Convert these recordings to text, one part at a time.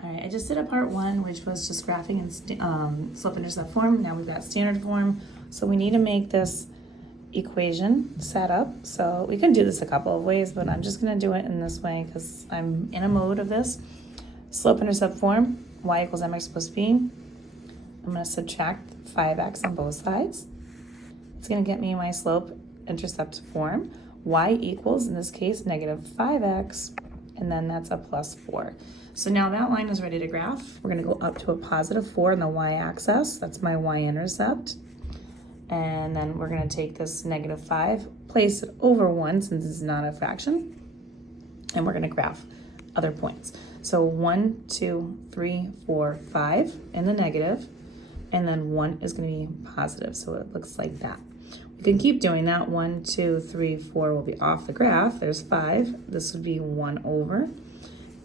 All right, I just did a part one, which was just graphing in slope-intercept form. Now we've got standard form. So we need to make this equation set up. So we can do this a couple of ways, but I'm just gonna do it in this way because I'm in a mode of this. Slope-intercept form, y equals mx plus b. I'm gonna subtract 5x on both sides. It's gonna get me my slope-intercept form. Y equals, in this case, negative 5x, and then that's a plus 4. So now that line is ready to graph. We're gonna go up to a positive 4 on the y-axis. That's my y-intercept. And then we're gonna take this negative 5, place it over 1 since it's not a fraction, and we're gonna graph other points. So 1, 2, 3, 4, 5 in the negative, and then 1 is gonna be positive, so it looks like that. We can keep doing that. 1, 2, 3, 4 will be off the graph. There's 5. This would be 1 over.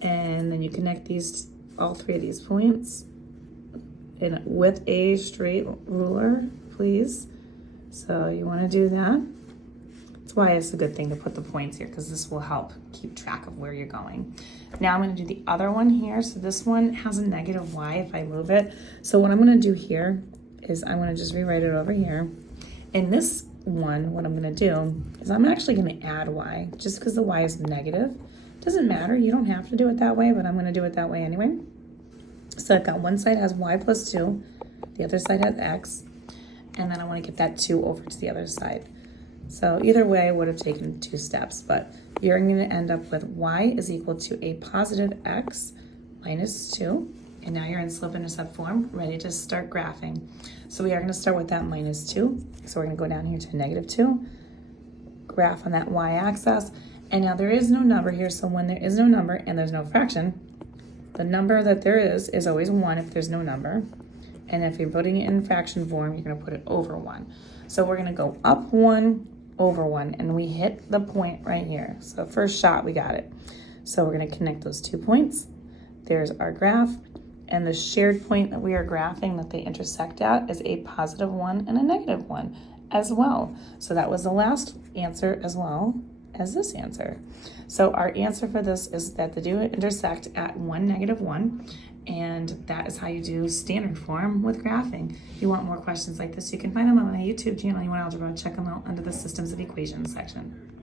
And then you connect these, all three of these points with a straight ruler, please. So you want to do that. That's why it's a good thing to put the points here, because this will help keep track of where you're going. Now I'm going to do the other one here. So this one has a negative y if I move it. So what I'm going to do here is I'm going to just rewrite it over here. In this one, what I'm going to do is I'm actually going to add y, just because the y is negative. Doesn't matter, you don't have to do it that way, but I'm going to do it that way anyway. So I've got one side has y plus 2, the other side has x, and then I want to get that 2 over to the other side. So either way, I would have taken 2 steps, but you're going to end up with y is equal to a positive x minus 2, and now you're in slope-intercept form, ready to start graphing. So we are going to start with that minus 2, so we're going to go down here to negative 2, graph on that y-axis. And now there is no number here, so when there is no number and there's no fraction, the number that there is always 1 if there's no number. And if you're putting it in fraction form, you're going to put it over 1. So we're going to go up 1, over 1, and we hit the point right here. So first shot, we got it. So we're going to connect those 2 points. There's our graph. And the shared point that we are graphing that they intersect at is a positive 1 and a negative 1 as well. So that was the last answer as well as this answer. So our answer for this is that they do intersect at 1, negative 1, and that is how you do standard form with graphing. If you want more questions like this, you can find them on my YouTube channel, You Want Algebra. Check them out under the Systems of Equations section.